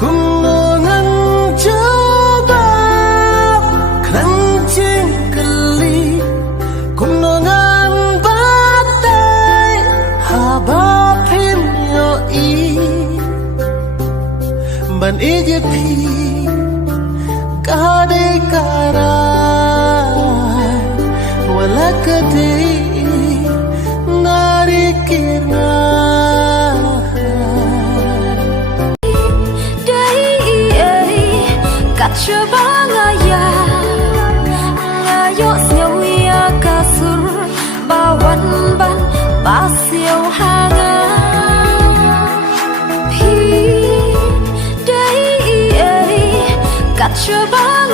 gunungan coba kencing keli gunungan batai habapim yoi ban ijepi kade karai wala kade narikirna coba ngaya ngayo snyoya kasur bawan ban basio hanga pi dai kat coba